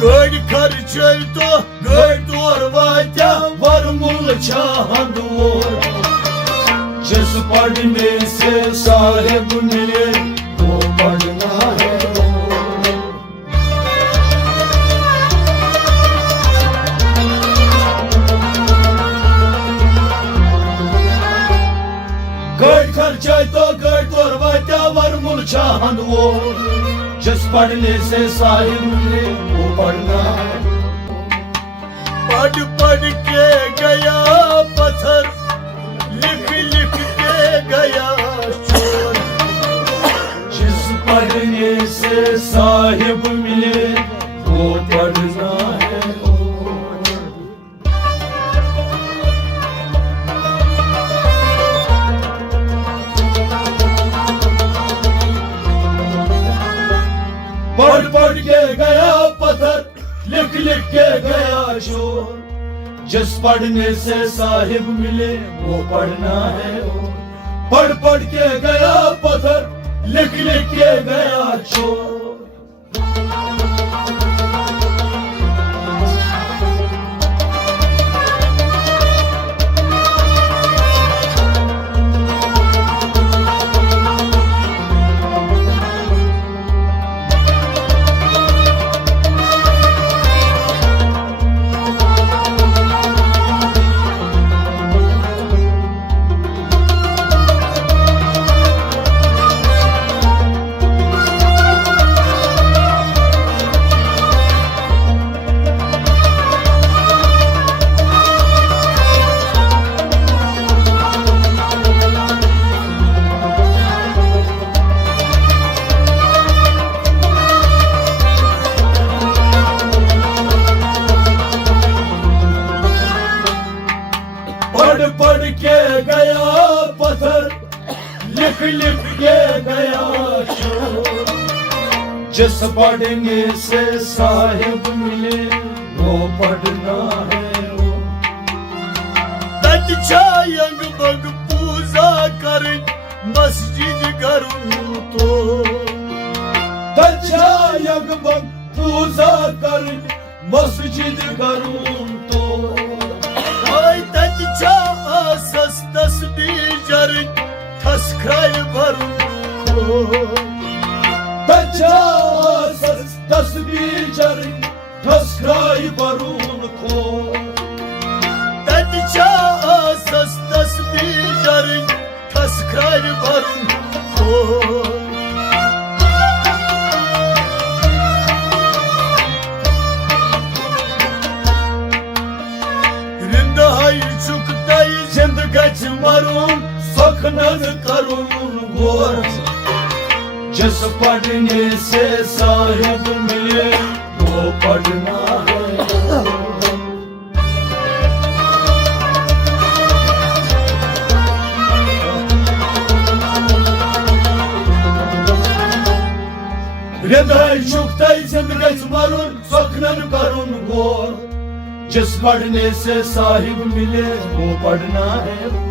Gări carcelto, gări dorvatea, varmul चाहदोर जिस पढ़ने से साहिब मिले वो पढ़ना है गढ़ खर्चा तो गढ़ तोरवात्या वरमुल चाहदोर जिस पढ़ने से साहिब मिले वो पढ़ना है पढ़ पढ़ के गया पत्थर लिख लिख के गया चोर जिस पढ़ने से साहिब मिले वो पढ़ना है पढ़ पढ़ के गया पत्थर लिख लिख के गया शोर जिस पढ़ने से साहिब मिले वो पढ़ना है पढ़ पढ़ के गया पत्थर लिख लिख के गया शोर पढ़ पढ़ के गया पत्थर लिख लिख के गया शोर जिस पढ़ने से साहिब मिले वो पढ़ना है तत्छायंग बग पूजा कर मस्जिद करूं तो तत्छायंग बग पूजा कर मस्जिद करूं तो तत्छा आसस तस्बीर जर तस्क्राय भरूं तत्छा आसस तस्बीर जर तस्क्राय भरूं को तत्छा आसस तस्बीर जर तस्क्राय भरूं को गच मरून सखनन करून गोर जिस पढ़ने से साहिब मिले वो पढ़ना है हृदय चुकता जिंदगी मरून सखनन करून गोर जिस पढ़ने से साहिब मिले वो पढ़ना है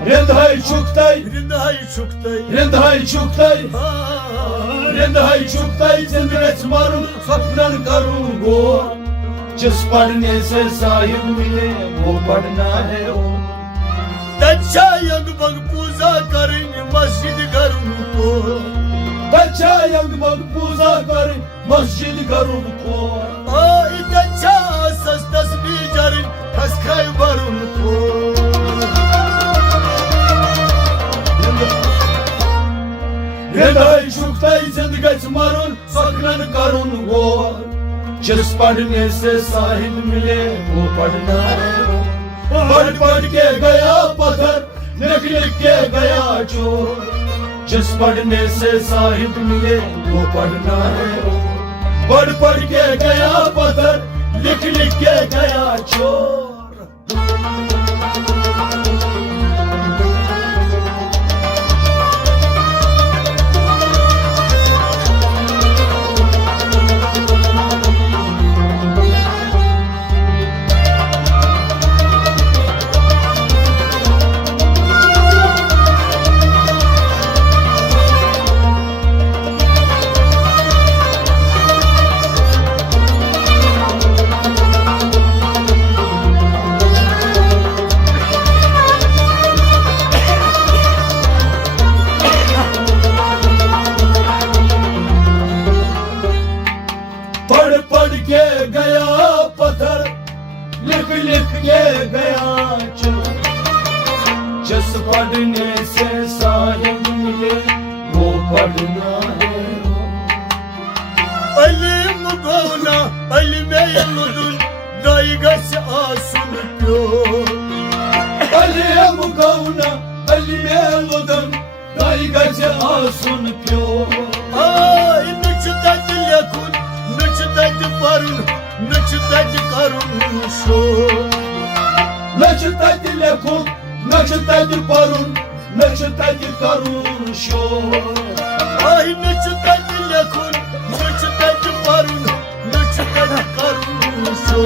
हृदय चुकतई हृदय चुकतई हृदय चुकतई हृदय चुकतई जिंदगी मारून सपनन करूं गो जिस पढ़ने से साहिब मिले वो पढ़ना है तच्छा यंग बग पूजा करें मस्जिद करूं को तच्छा यंग बग पूजा करें मस्जिद करूं को तच्छा तस्बीर जर तस्क्राय भरूं को हृदय चुकतई जिंदगी मारून सखनन करून वो जिस पढ़ने से साहिब मिले वो पढ़ना है पढ़ पढ़ के गया पत्थर लिख लिख के गया चोर जिस पढ़ने से साहिब मिले वो पढ़ना है पढ़ पढ़ के गया पत्थर लिख लिख के गया चोर पढ़ के गया पत्थर, लिख के गया चोर। जिस पढ़ने से साहिब मिले वो पढ़ना है। अलिम गौना अलिमे लुदुन दाई गस आसुन प्यो। अलिम गौना अलिमे लुदुन दाई गस आसुन प्यो। Ay नचतत लेखुन नचतत परुन नचतत करुन शो। नचतत लेखुन नचतत परुन नचतत करुन शो। Ay नचतत लेखुन नचतत परुन नचतत करुन शो।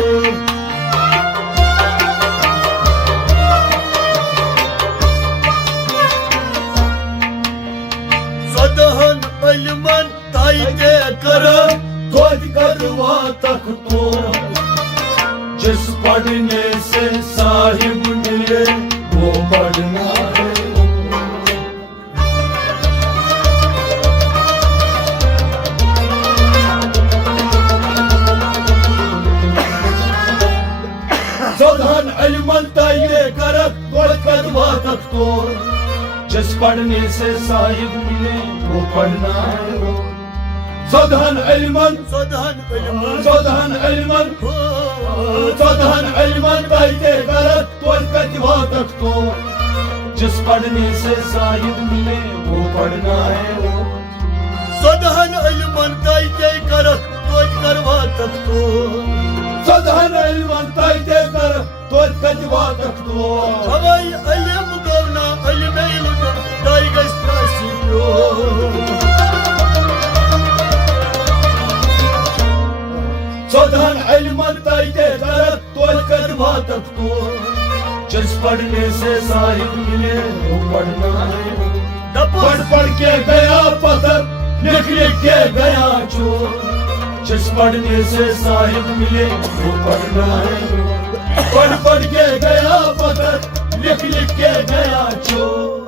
सदहन अलमन ताइते कर तोद करवा तक तो। जिस पढ़ने से साहिब मिले वो पढ़ना है। सदहन अलमन ताइते कर तोद करवा तक तो। जिस पढ़ने से साहिब मिले वो पढ़ना है। सदहन अलमन सदहन अलमन सदहन अलमन सदहन अलमन ताइते करत तोद कतवा तक तो। जिस पढ़ने से साहिब मिले वो पढ़ना है। सदहन अलमन ताइते कर तोज करवा तक तो। सदहन अलमन ताइते कर तोद कतवा तक तो। हवाई अलिम गौना अलिमे लुदुन दाई गस आसुन प्यो। सदहन अलमन ताइते करत तोद कतवा तक तो। जिस पढ़ने से साहिब मिले वो पढ़ना है। पढ़ के गया पत्थर, लिख के गया चोर। जिस पढ़ने से साहिब मिले वो पढ़ना है। पढ़ के गया पत्थर, लिख के गया चोर।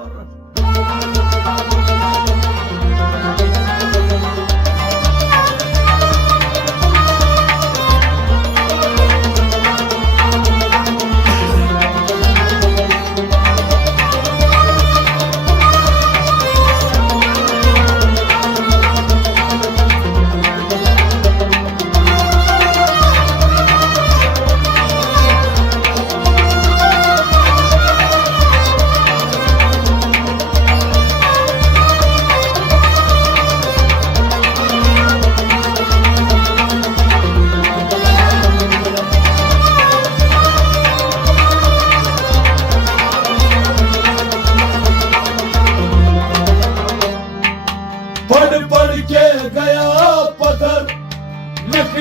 पढ़ के गया पत्थर, लिख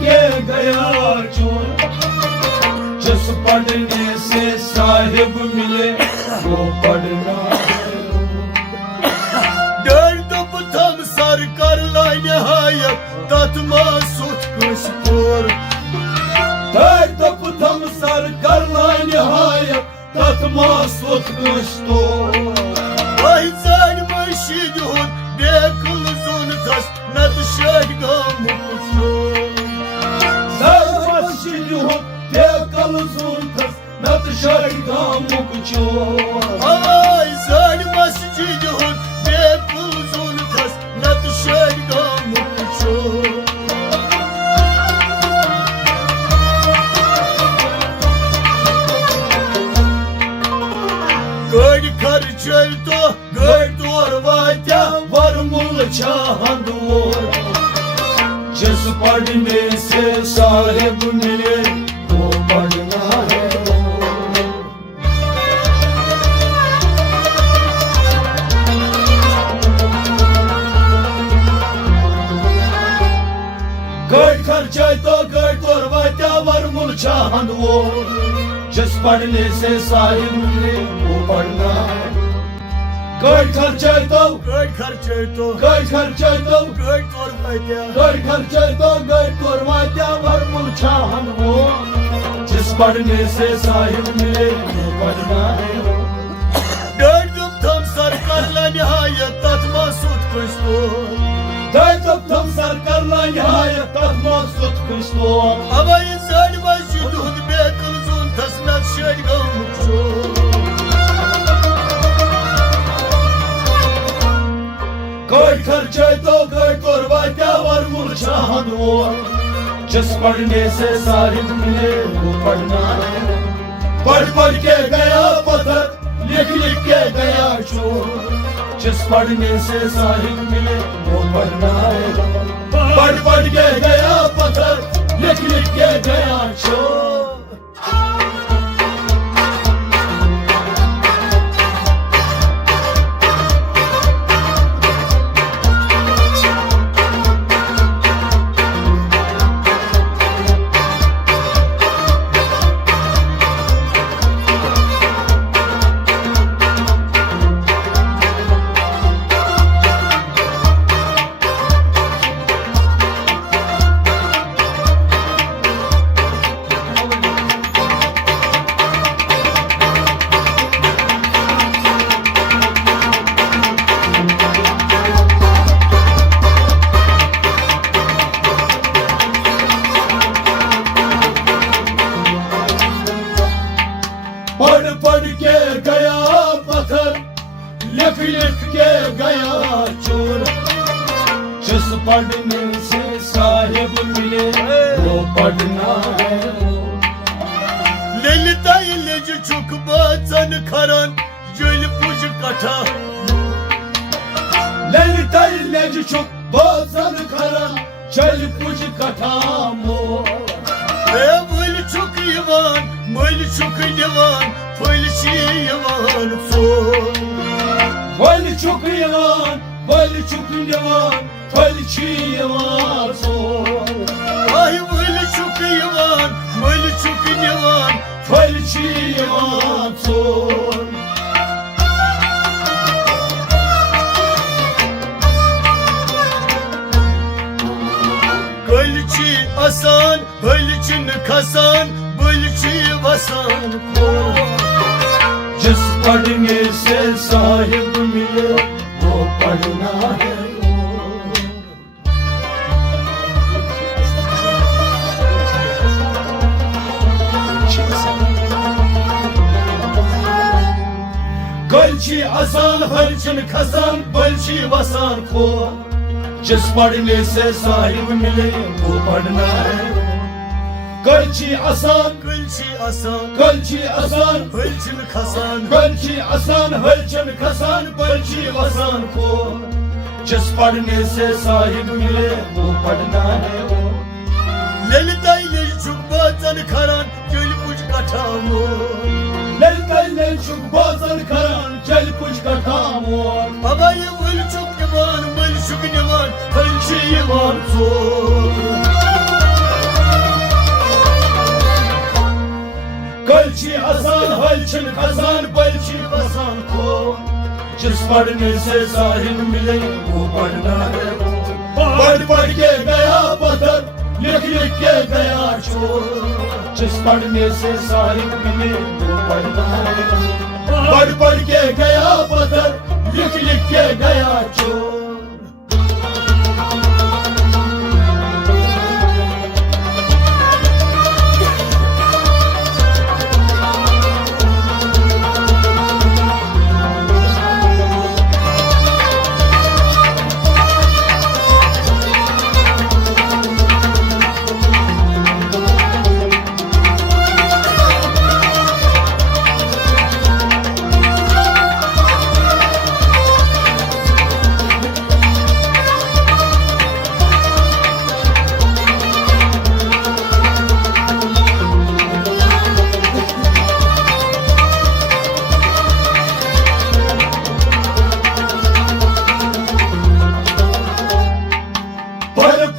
के गया चोर। जिस पढ़ने से साहिब मिले वो पढ़ना है। दर्द पथम सर कर लाई नहायत तत्मा सुत कुछ तोर। दर्द पथम सर कर लाई नहायत तत्मा सुत कुछ तो। Ay zan मशीद बेकुल जुन थस नत शड गमुसो। मशीद बेकुल जुन थस नत should गमुसो। Ay zan Masjid बेकुल Jun thus नत शड गमुसो। गड खर्चल तो गड तोर वात्या वरमुल चाहदोर। जिस पढ़ने से साहिब मिले वो पढ़ना है। गड खर्चे तो गड तोर वात्या वरमुल चाहदोर। जिस पढ़ने से साहिब मिले वो पढ़ना है। गड खर्चे तो गड खर्चल तो गड खर्चे तो गड तोर वात्या गड खर्चे तो गड तोर वात्या वरमुल चाहदोर। जिस पढ़ने से साहिब मिले वो पढ़ना है। दर्द थम सर कर ला नहायत तत्मा सुत कुछ तोर। दर्द थम सर कर ला नहायत Tatma stol. Ama insan başı dud be kılzun tasnat şergam şu. Koy खर्चे तो कोई करवा क्या वर मुरझान हो जिस पढ़ने से साहिब मिले वो पढ़ना है पढ़ पढ़ के गया पत्थर लिख लिख के गया चोर जिस पढ़ने से साहिब मिले वो पढ़ना है पढ़ पढ़ के गया पत्थर लिख लिख के गया चोर पढ़ पढ़ के गया पत्थर लिख लिख के गया चोर जिस पढ़ने से साहिब मिले वो पढ़ना है Lelita ileci çok bazen karan Gül pucu kata Lalita इलेज çok bazen karan çel pucu katamo Böyle çok yavan Böyle çok yavan Böyle şey yavan son Vali çok yalan vali çok yalan vali yalan son Ay böyle çok yavan Böyle çok yavan vali yalan son Gölçi asan Gölçin kasan Gölçi vasan kor जिस पढ़ने से साहिब मिले वो पढ़ना है गलची आसान हलचन खसान बलची वसान खो जिस पढ़ने से साहिब मिले वो पढ़ना है गलची आसान Gölçi asan गलची आसान Gölçin kasan बल्ची आसान हलचन खसान बल्ची वसान को जिस पढ़ने से साहिब मिले वो पढ़ना है Lelita ileci çok bazen karan Gül pucu kata ललका ले चुक बाजन करान चल कुछ कठामो Ama böyle çok yavan Böyle çok yavan Gölçi yavan son गलची आसान हलचन खसान बल्ची वसान को जिस पढ़ने से साहिब मिले वो पढ़ना है पढ़ पढ़ के गया पत्थर लिख लिख के गया चोर जिस पढ़ने से साहिब मिले वो पढ़ना है पढ़ पढ़ के गया पत्थर लिख लिख के गया चोर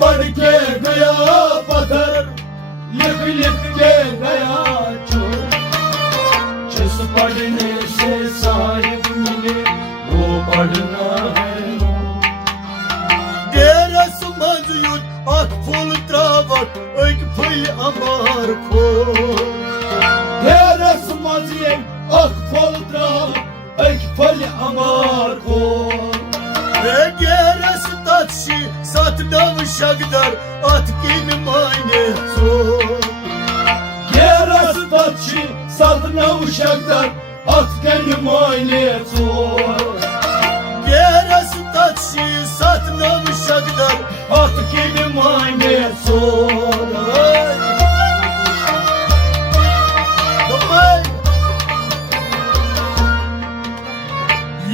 पढ़ के गया पत्थर लिख लिख के गया चोर जिस पढ़ने से साहिब मिले वो पढ़ना है Deres maziyut ak fol travak Ök fil amar kor तेरा समझिए अख फल द्राव एक फल अमार को Ve geres tatşi Sat dav şagdar At kimi mayne मायने चोर गेरस तत्शी सात नव शगदर At gibi मायने चोर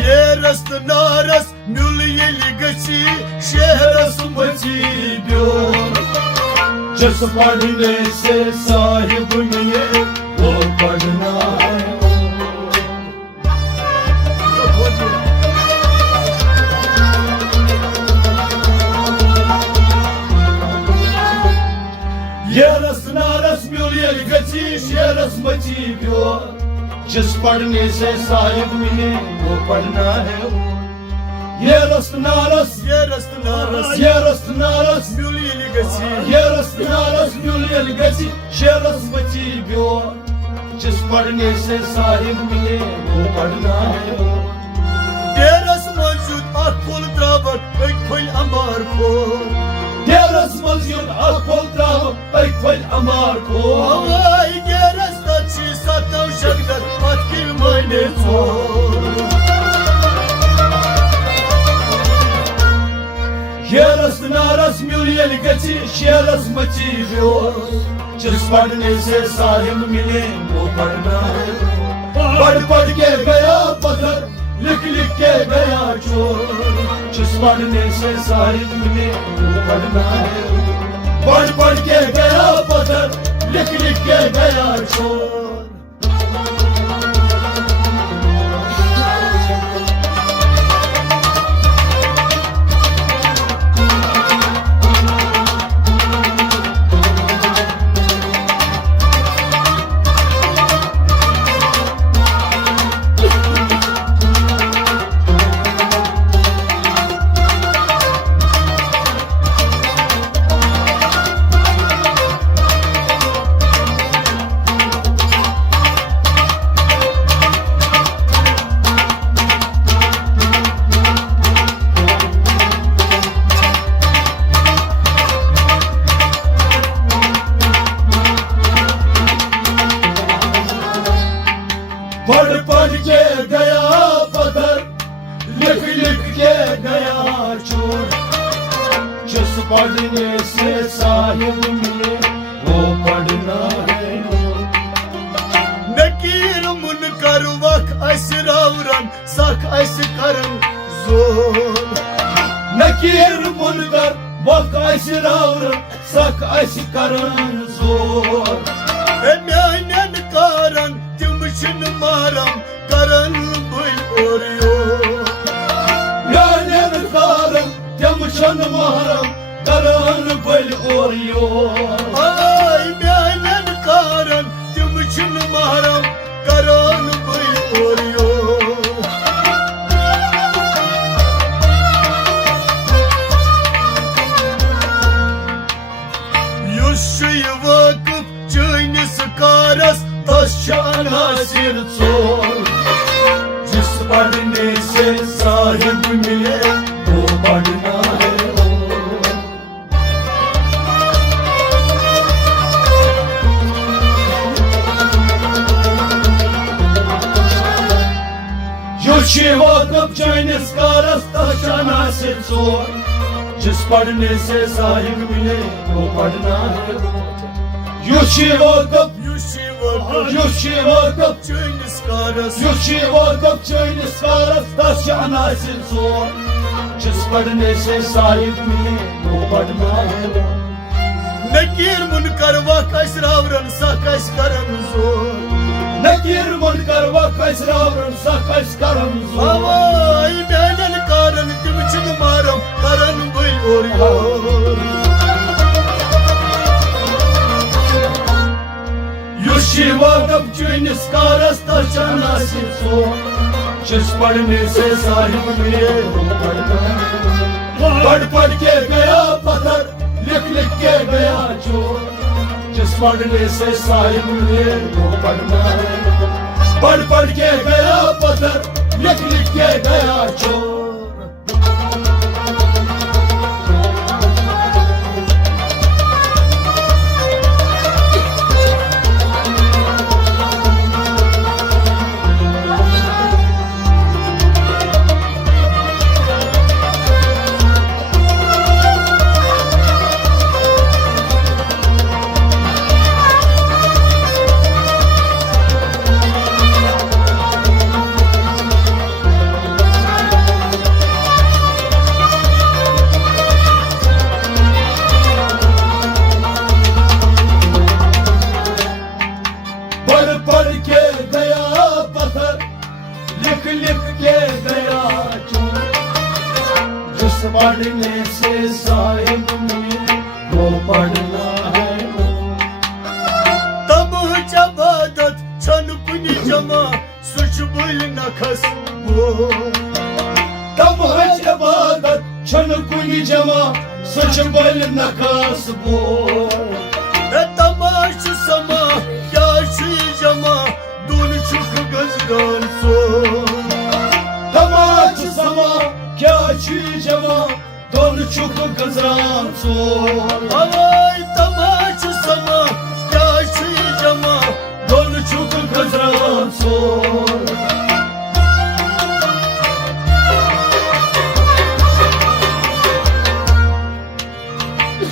Yeras naras mül yeli gıçı şehras बची ब्योर जिस पढ़ने से साहिब मिले वो पढ़ना है ये रस नारस म्यूलियल गची शेरस बची ब्योर जिस पढ़ने से साहिब मिले वो पढ़ना है ये रस नारस Yeras naras ये रस नारस mül yeli gıçı ये रस नारस म्यूलियल गची शेरस बची ब्योर जिस पढ़ने से साहिब मिले वो पढ़ना है Yeras mevcut akkol dravat ekfel ambar kol Teras mazyon akpol trav ekfel amar ko Ay geras tacı sat nov şagdar at gibi mayne çor Yeras naras म्यूलियल गची शेरस बची ब्योर जिस पढ़ने से साहिब मिले वो पढ़ना है पढ़ पढ़ के गया पत्थर लिख लिख के गया चोर जिस पढ़ने से साहिब मिले वो पढ़ना है पढ़ पढ़ के गया पत्थर लिख लिख के गया चोर पढ़ पढ़ के गया पत्थर लिख लिख के गया चोर जिस पढ़ने से साहिब मिले वो पढ़ना है Nekir munkar vak asravran sak askaran zor Nakir munkar vak aşravr sak aşkaran zor Emyanen karan tümüşün maram karan bul oruyor Yanen karım yamışan maharam karan bel oruyor Ay emyanen karan tümüşün maram karan bul oruyor Yuşuyu vakıf çöynüsü karas taşan Nasir चोर जिस पढ़ने से साहिब मिले वो पढ़ना है Yushi vakıf çaynis karas taşa Nasir चोर जिस पढ़ने से साहिब मिले वो पढ़ना है Yushi vakıf Yushi vakıf çöynüs karas Yushi vakıf çaynis karas taşa Nasir चोर जिस पढ़ने से साहिब मिले वो पढ़ना है Nekir munkar vak asravran sak askaran zor Nakir munkar vak aşravr sak aşkaran zor Ay emyanen karan tümüşün maram karan bul oruyor Yushi vakıf çaynis karas taşa Nasir चोर जिस पढ़ने से साहिब मिले वो पढ़ना है पढ़ पढ़ के गया पत्थर लिख लिख के गया चोर जिस पढ़ने से साहिब मिले वो पढ़ना है पढ़ पढ़ के गया पत्थर लिख लिख के गया चोर खसबो तमहच इबादत छन कुनि जमा सच बल नखसबो तमाश समा क्या जमा दोन छुक गजरान सो तमाच समा क्या जमा दोन चुक गजरान सो हवाई तमाश समा क्या जमा दोन चुक गजरान सो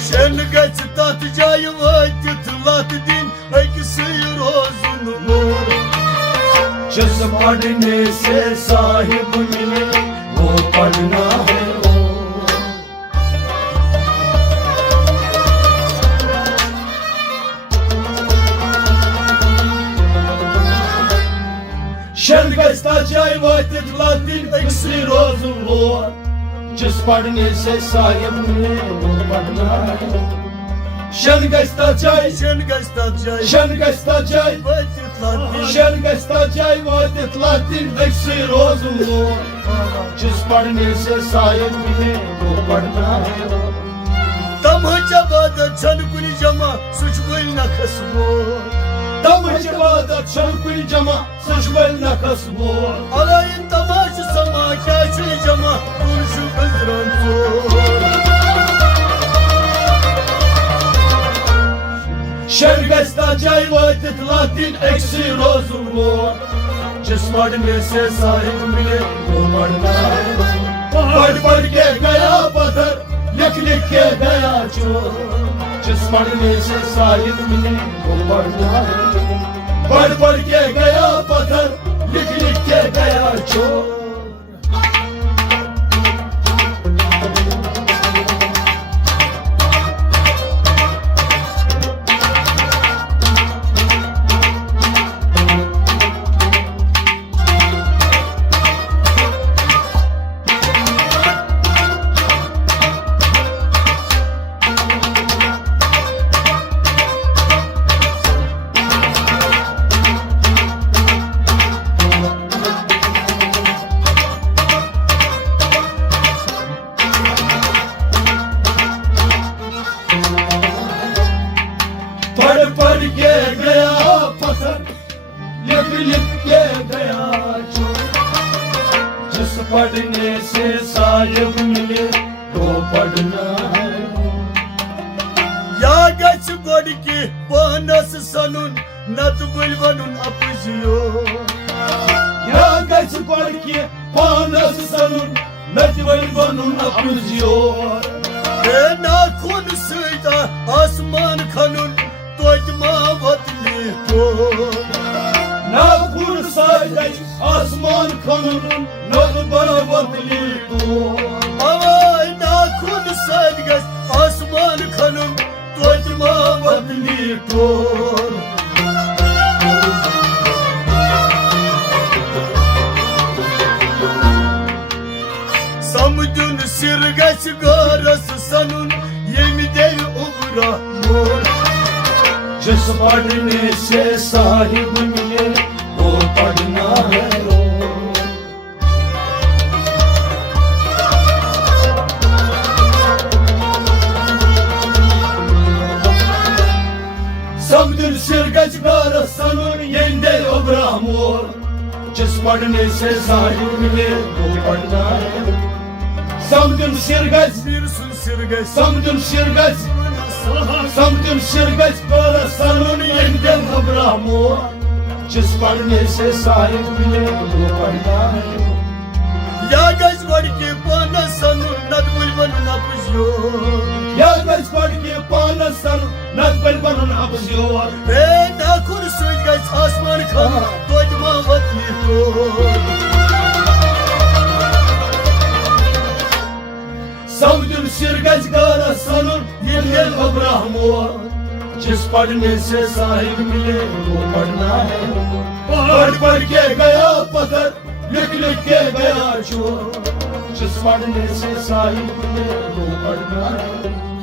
Şen geç tat cayı vakit lat din Ekisi rozun mor जिस पढ़ने से साहिब मिले वो पढ़ना है वो Şen gasta cay vakit latin eksi rozun lor जिस पढ़ने से साहिब मिले वो पढ़ना है Şen gasta cay Şen geç tat cayı Şen gasta cay vakit lat din Şen gasta cay vakit latin eksi rozun lor जिस पढ़ने से साहिब मिले वो पढ़ना है वो Tam hacabada çan kuni cama suç boyuna kasbo तम जवादा छलकुल जमा सजबल नकसबो Alayın tamaşı sama kaçı cama Duruşu kızdıran zor शर्गस्ता जय वातित लातिन एक्सी रोजुलो जिस पढ़ने से साहिब मिले वो पढ़ना है पढ़ पढ़ के गया पत्थर लिख लिख के गया चोर जिस पढ़ने से साहिब मिले वो पढ़ना है पढ़ पढ़ के गया पत्थर लिख लिख के गया चोर पढ़ पढ़ के गया पत्थर लिख लिख के गया चोर जिस पढ़ने से साहिब मिले तो पढ़ना है Ya geç godki Panas sanun Nat bulvanun apıziyo या गच पढ़ के पानस सनुन नटवल बनून अपजियोर Na kun sıyda asman kanun Doydma vatli kor ना खुर साइज आसमान खनुन नग बरावतली तो Avay na kun saydı asman kanun Doydma vatli kor Samudun sirgeç garası sanun Yemi dev ubra mor जिस पढ़ने से साहिब मिले वो पढ़ना है वो समदुल सिरगज गार सनुन येंदे ओब्रामोर जिस पढ़ने से साहिब मिले वो पढ़ना है समदुल सिरगज Sirsun sirgeç समदुल सिरगज समदुल सिरगज गार सनुन येंदे ओब्रामोर जिस पढ़ने से साहिब मिले वो पढ़ना है Ya geç godki Panas sanun Nat bulvanun apıziyo या गज पढ़ के पानस सनुन नटवल बनून अपजियोर Na kun sıydı asman kanun Doydma vatli kor समदुल सिरगज गारा सनुन येंदे ओब्रामोर जिस पढ़ने से साहिब मिले वो पढ़ना है पढ़ पढ़ के गया पत्थर लिख लिख के गया चोर जिस पढ़ने से साहिब मिले वो पढ़ना है